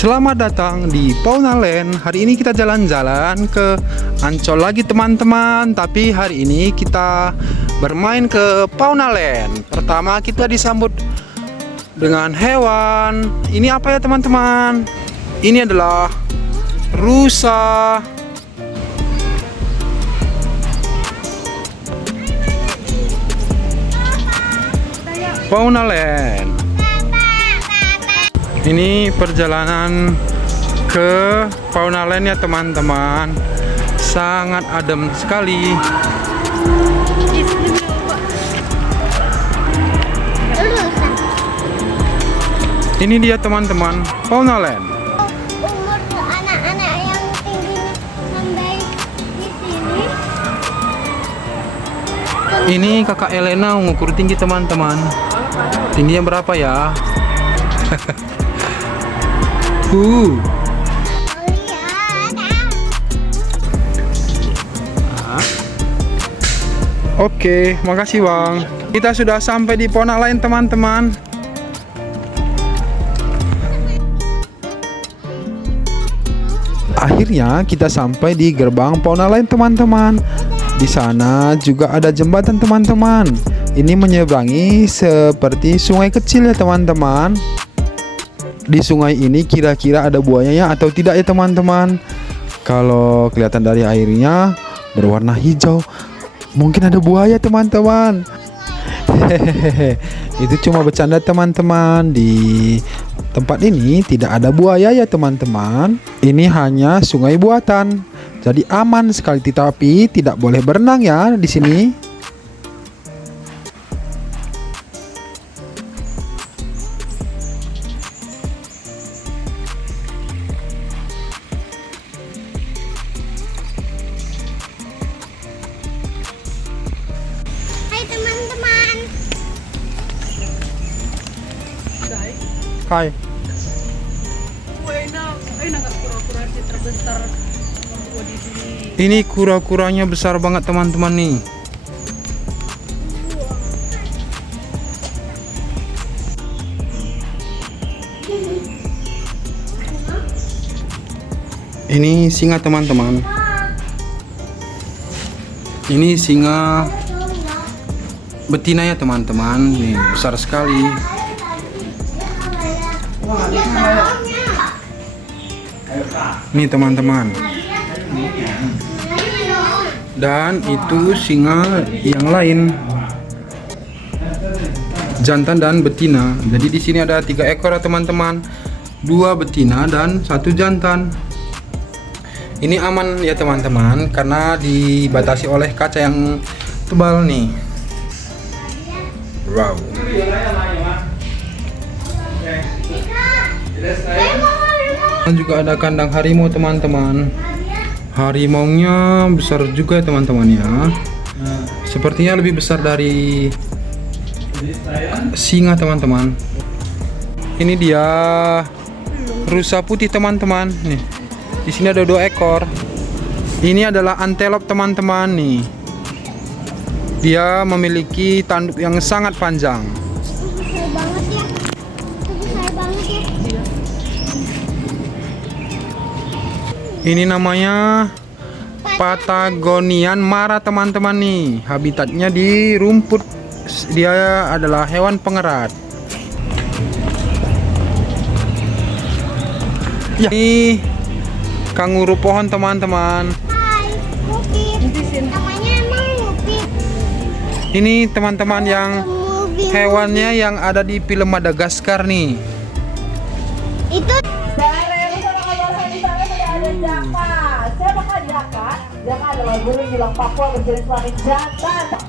Selamat datang di Paunaland. Hari ini kita jalan-jalan ke Ancol lagi teman-teman. Tapi hari ini kita bermain ke Paunaland. Pertama kita disambut dengan hewan. Ini apa ya teman-teman? Ini adalah rusa. Paunaland. Ini perjalanan ke Paunaland ya teman-teman. Sangat adem sekali. Ini dia teman-teman, Paunaland. Umur anak-anak yang tinggi sampai di sini. Ini kakak Elena mengukur tinggi teman-teman. Tingginya berapa ya? Oke, makasih Bang. Kita sudah sampai di Paunaland teman-teman. Akhirnya kita sampai di gerbang Paunaland teman-teman. Di sana juga ada jembatan teman-teman. Ini menyeberangi seperti sungai kecil ya teman-teman. Di sungai ini kira-kira ada buayanya atau tidak ya teman-teman? Kalau kelihatan dari airnya berwarna hijau, mungkin ada buaya teman-teman. Hehehe, itu cuma bercanda teman-teman. Di tempat ini tidak ada buaya ya teman-teman. Ini hanya sungai buatan, jadi aman sekali. Tapi tidak boleh berenang ya di sini. Hai teman-teman. Hai. Terbesar di sini. Ini kura-kuranya besar banget teman-teman nih. Ini singa teman-teman. Ini singa betina ya teman-teman. Nih besar sekali. Nih teman-teman. Dan itu singa yang lain, jantan dan betina. Jadi di sini ada 3 ekor ya teman-teman, 2 betina dan 1 jantan. Ini aman ya teman-teman karena dibatasi oleh kaca yang tebal nih. Wow. Dan juga ada kandang harimau teman-teman. Harimaunya besar juga ya teman-teman ya. Sepertinya lebih besar dari singa teman-teman. Ini dia rusa putih teman-teman. Nih, di sini ada 2 ekor. Ini adalah antelop teman-teman nih. Dia memiliki tanduk yang sangat panjang. Besar banget ya. Besar banget ya. Ini namanya Patagonian Mara teman-teman nih. Habitatnya di rumput. Dia adalah hewan pengerat. Ya. Ini kanguru pohon teman-teman. Hai, Mupit. Namanya emang Mupit. Ini teman-teman yang Mobil. hewannya yang ada di film Madagaskar nih. Itu Jaka. Siapakah Jaka? Jaka adalah burung bilang Papua berjenis kelamin jantan.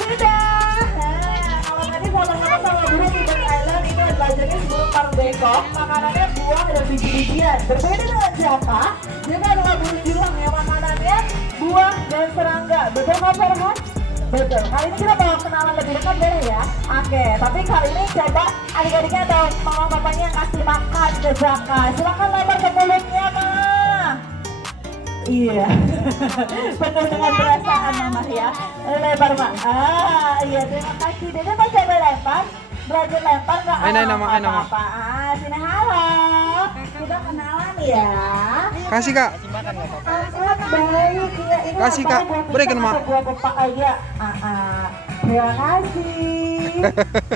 Sudah. Kalau tadi foto-foto sama burung di Bird Island itu adalah jenis burung parung bengkok. Makanannya buah dan biji-bijian. Berbeda dengan Jaka. Jaka adalah burung bilang yang makanannya buah dan serangga. Betul nggak Farhan? Betul. Kali ini kita bakal kenalan lebih dekat boleh ya? Oke. Tapi kali ini coba adik-adiknya atau mama papanya kasih makan ke Jaka. Silakan lebar ke mulutnya, Ma. Iya. Penuh dengan perasaan Mama ya. Lebar, Ma. Iya, terima kasih. Dede mau coba lempar? Belajar lempar nggak? Hai, nama. Apa-apa. Sini halo. sudah kenalan ya. Kasih Kak. Sangat baik ya. Ini Kasih, Kak. Berikan, Mak. Buat Bapak aja. Terima kasih.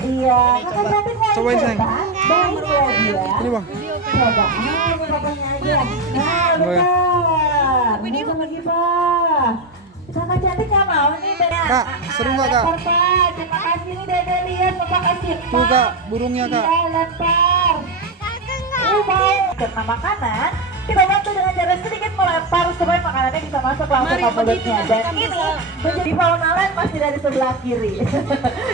Iya. Kakak cantik mau Cobain, sayang. Baik ya dia. Ini Bang. Coba. Ini papanya aja. Nah, benar. Ini lagi Pak. Kakak cantik nggak mau nih Dada. Kak, seru nggak, Kak? Lempar, Pak. Terima kasih nih Dada, lihat Bapak kasih. Tuh Kak, burungnya Kak. Iya, lempar. Mau karena makanan, kita bantu dengan cara sedikit melempar supaya makanannya bisa masuk langsung ke mulutnya. Dan ini menjadi fauna land masih dari sebelah kiri.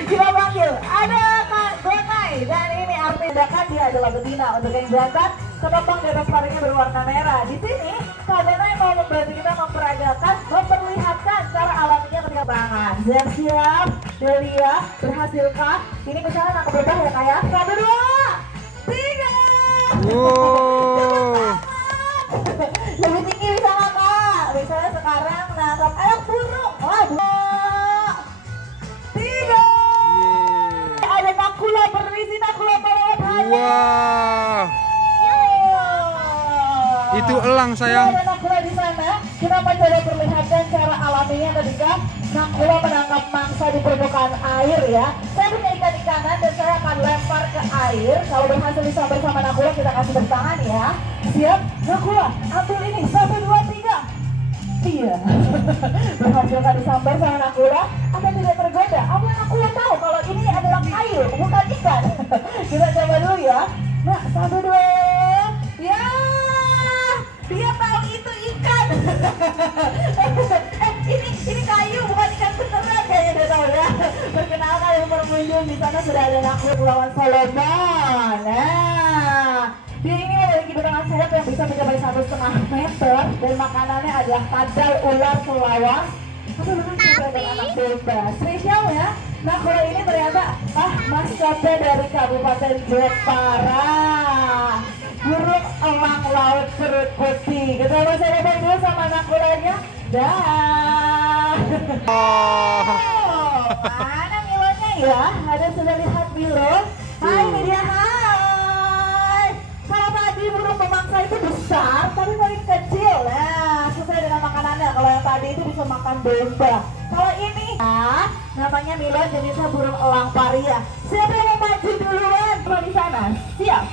Kita panggil, ada Kak Gonai. Dan ini artinya kan dia adalah betina. Untuk yang jantan, ketopang di atas parinya berwarna merah. Di sini, Kak Gonai mau membantu kita memperagakan, memperlihatkan cara alaminya ketika berangan. Siap-siap, Delia, berhasilkah? Ini misalnya nangkep berbah ya Kak ya? 1, 2, 3. Wow. Lebih tinggi bisa nggak Kak? Misalnya sekarang nangkap anak burung. Wah, 2, 3. Ada nakula berisi nakula berwarna hijau. Wah. Itu elang sayang. Ada nakula di sana. Kita mencoba perlihatkan cara alaminya ketika nakula menangkap mangsa di permukaan air ya. Saya punya ikan-ikanan dan saya akan lempar ke air. Kalau berhasil disambar sama nakula kita kasih bertangan ya. Siap? Nakula, ambil ini. 1, 2, 3. Iya. Berhasil kan disambar sama nakula akan tidak tergoda. Apa yang nakula tahu kalau ini adalah kayu, bukan ikan. Kita coba dulu ya. Nah, 1, 2. Ya. Dia tahu itu ikan. Ini kayu bukan ikan beneran kayaknya dia tahu ya. Perkenalkan yang pengunjung di sana sudah ada nakula Kepulauan Solomon. Nah, dia ini memiliki bentangan sayap yang bisa mencapai 1,5 meter dan makanannya adalah kadal, ular, kelawar. Tapi anak domba. Spesial ya. Nah, kalau ini ternyata maskapai dari Kabupaten Jepara. Burung elang laut perut putih. Kita mau coba dulu sama nakulanya. Dah. Oh, mana Milonya ya? Ada sudah lihat Milo? Hai, ini dia. Hai. Kalau tadi burung pemangsa itu besar, tapi paling kecil. Nah, sesuai dengan makanannya. Kalau yang tadi itu bisa makan domba. Kalau ini, namanya Milo, jenisnya burung elang paria. Siapa yang mau maju duluan? Kalau di sana, siap.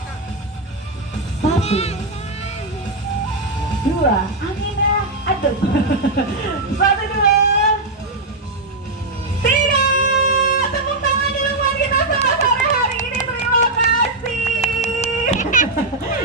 1, 2, Amina, aduh. 1, 2, 3. Tepuk tangan di rumah kita sama sore hari ini. Terima kasih.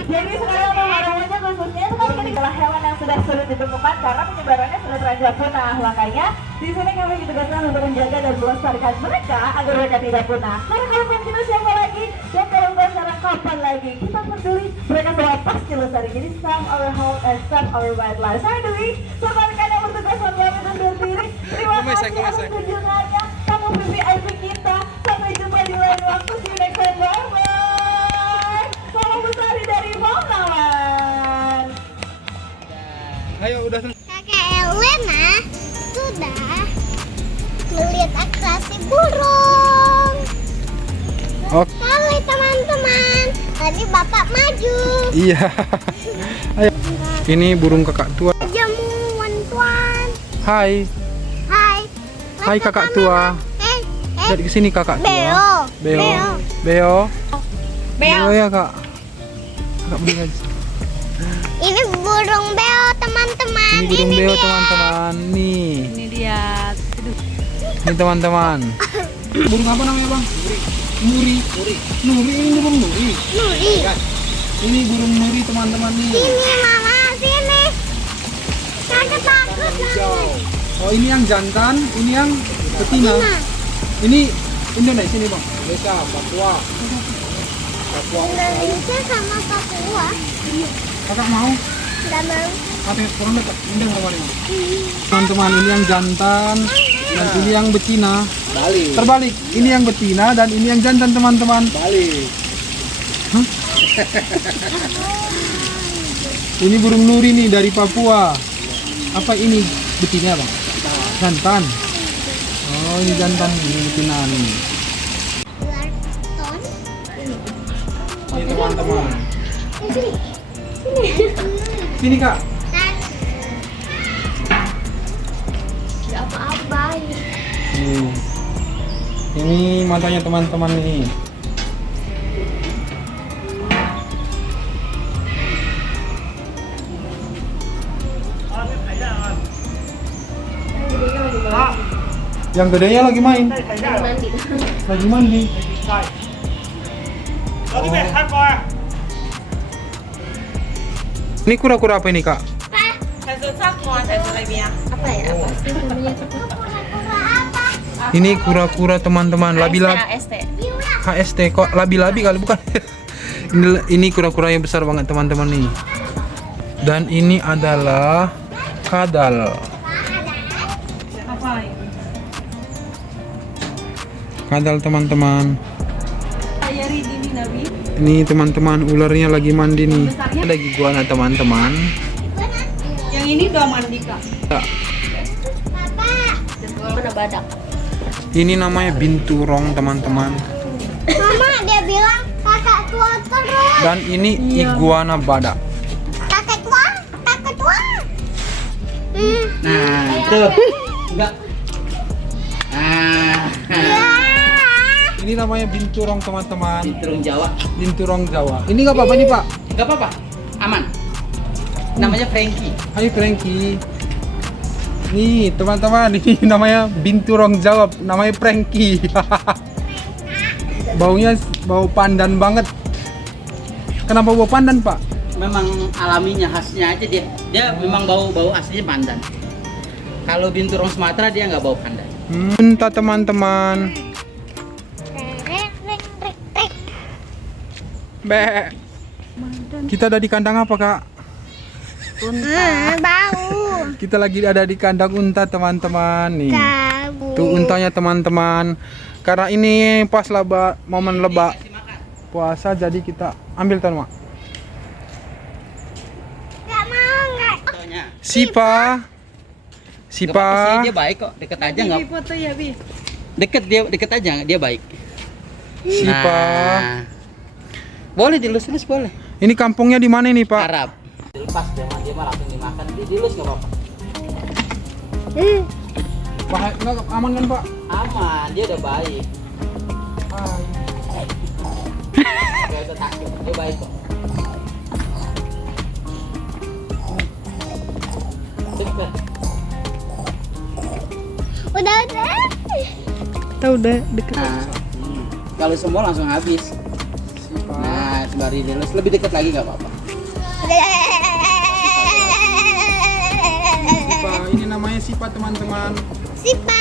Jadi sekarang pemadamannya khususnya sekarang ini adalah hewan yang sudah sulit ditemukan karena penyebarannya sudah terancam punah. Makanya di sini kami ditugaskan untuk menjaga dan melestarikan mereka agar mereka tidak punah. Karena kalau kita siapa lagi dan kalau bukan sekarang kapan lagi kita peduli mereka semua pasti lestari. Jadi save our home and save our wildlife. Saya Dwi, serta rekan yang bertugas membantu undur diri. Terima kasih atas kunjungannya. Kamu VIP kita. Sampai jumpa di lain waktu. See you next time. Bye bye. Salam besar dari Monawan. Ayo udah selesai. Kakek Elena sudah melihat atraksi burung. Oke. Kali teman-teman, tadi bapak maju. Iya. Ayo. Ini burung kakak tua. Jamuan tuan. Hai. Hai. Hai kakak tua. Lihat ke sini kakak tua. Beo. Beo. Beo ya kak. Kakak beli aja. Ini burung beo teman-teman. Ini burung beo teman-teman. Nih. Ini dia. Ini teman-teman. Burung apa namanya bang? Nuri. Nuri ini burung nuri. Nuri. Ini burung nuri teman-teman nih. Sini mama, sini. Kakak takut banget. Oh ini yang jantan, ini yang betina. Ini Indonesia nih bang. Indonesia, Papua. Indonesia sama Papua. Kakak mau? Nggak mau. Oke, kurang dekat. Ini yang kemarin. Teman-teman ini yang jantan, dan ini yang betina. Balik. Terbalik. Ini yang betina dan ini yang jantan teman-teman. Balik. Ini burung nuri nih dari Papua. Apa ini betina bang? Jantan. Oh ini jantan, ini betina nih. Ular ton. Ini teman-teman. Sini. Sini kak. Tidak apa-apa. Nih. Ini matanya teman-teman nih. Yang gedenya lagi main. Lagi mandi. Ini kura-kura apa ini kak? Apa ya? Apa sih namanya? Kura-kura apa? Ini kura-kura teman-teman. Labi-labi. AST. HST kok labi-labi kali bukan? Ini kura-kura yang besar banget teman-teman nih. Dan ini adalah kadal. Kadal teman-teman. Ini teman-teman ularnya lagi mandi nih. Ada iguana teman-teman. Yang ini udah mandi kak. Mana badak? Ini namanya binturong teman-teman. Mama dia bilang kakak tua terus. Dan ini iguana badak. Kakak tua, kakak tua. Nah, itu. Enggak. Ah, Ya. Ini namanya binturong teman-teman. Binturong Jawa. Binturong Jawa. Ini nggak apa-apa nih pak. Enggak apa-apa. Aman. Namanya Frankie. Hai Frankie. Nih teman-teman, ini namanya binturong Jawa, namanya Frankie. Baunya bau pandan banget. Kenapa bau pandan pak? Memang alaminya khasnya aja dia. Dia memang bau aslinya pandan. Kalau binturong Sumatera dia nggak bau pandan. Unta teman-teman. Be. Kita ada di kandang apa kak? Bau. Kita lagi ada di kandang unta teman-teman nih. Bau. Tuh untanya teman-teman. Karena ini pas momen leba puasa jadi kita ambil tuan mak. Gak mau nggak? Contohnya. Sipa. Nggak apa-apa sih, Sipa. dia baik kok. Deket aja nggak. Foto ya Bi. Deket aja dia baik. Sipa. Nah, boleh dilus-lus boleh. Ini kampungnya di mana nih pak? Arab. Dilepas dia mah langsung dimakan. Dilus nggak apa-apa. Pak, nggak aman kan pak? Aman, dia udah baik. Gak usah takut, dia baik kok. Cepet. Udah. Kita udah deket. Nah, kalau semua langsung habis. Sipa. Nah, sembari dilus lebih dekat lagi nggak apa-apa. Sipa. Ini namanya Sipa teman-teman. Sipa.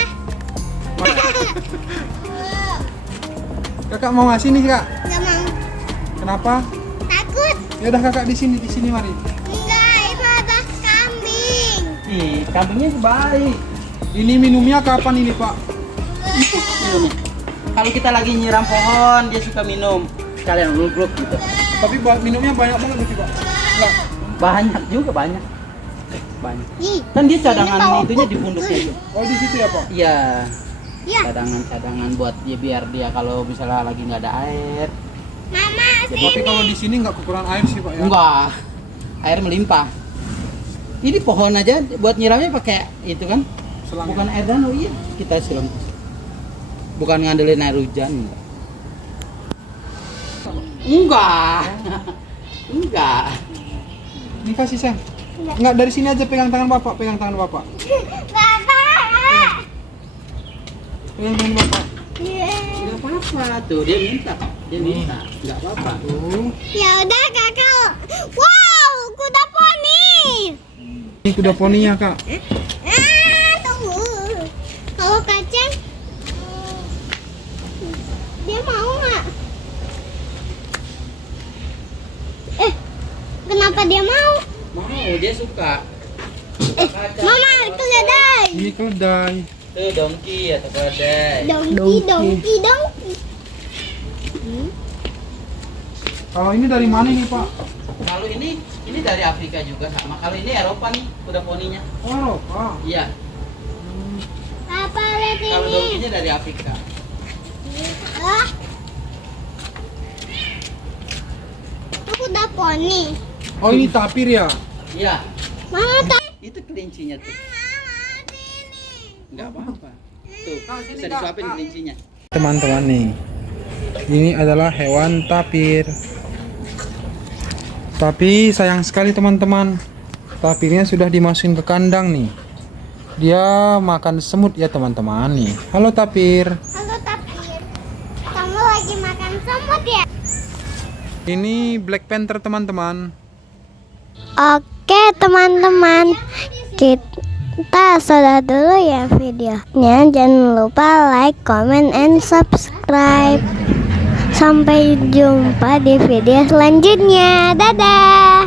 Kakak mau ngasih nih kak? Gak mau. Kenapa? Takut. Ya udah kakak di sini mari. Enggak, itu ada kambing. Ih, kambingnya baik. Ini minumnya kapan ini pak? Minumnya. Kalau kita lagi nyiram pohon, dia suka minum. Sekalian gluk gitu. Tapi minumnya banyak banget nih pak. Enggak. Banyak juga banyak. Banyak. Ih, Kan dia ini bau. cadangan itunya di punduknya itu. Oh di situ ya pak? Iya. Ya, Cadangan buat dia biar dia kalau misalnya lagi nggak ada air. Mama Tapi kalau di sini nggak kekurangan air sih pak ya? Enggak. Air melimpah. Ini pohon aja buat nyiramnya pakai itu kan? Selang. Bukan air danau, iya. Kita siram. Bukan ngandelin air hujan. Enggak. Enggak. Ini kasih sayang. Enggak dari sini aja pegang tangan bapak, pegang tangan bapak. Bapak. Pegang tangan bapak. Enggak apa-apa tuh, dia minta. Dia minta. Enggak apa-apa. Tuh. Ya udah kakak. Wow, kuda poni. Ini kuda poninya kak. Tunggu. Kalau kacang, dia mau nggak? Kenapa dia mau? Mau, dia suka. Mama, keledai. Ini keledai. Tuh dongki atau keledai. Dongki. Kalau ini dari mana nih pak? Kalau ini dari Afrika juga sama. Kalau ini Eropa nih, kuda poninya. Oh Eropa. Iya. Apa lihat Kalau ini? dongkinya dari Afrika. Ah. Itu kuda poni. Oh ini tapir ya? Iya, Mana tak? itu kelincinya tuh. Nggak apa-apa. Tuh, bisa disuapin kelincinya. Teman-teman nih, ini adalah hewan tapir. Tapi sayang sekali teman-teman, tapirnya sudah dimasukin ke kandang nih. Dia makan semut ya teman-teman nih. Halo tapir. Halo tapir. Kamu lagi makan semut ya? Ini Black Panther teman-teman. Oke teman-teman, kita sudah dulu ya videonya. Jangan lupa like, comment, and subscribe. Sampai jumpa di video selanjutnya. Dadah.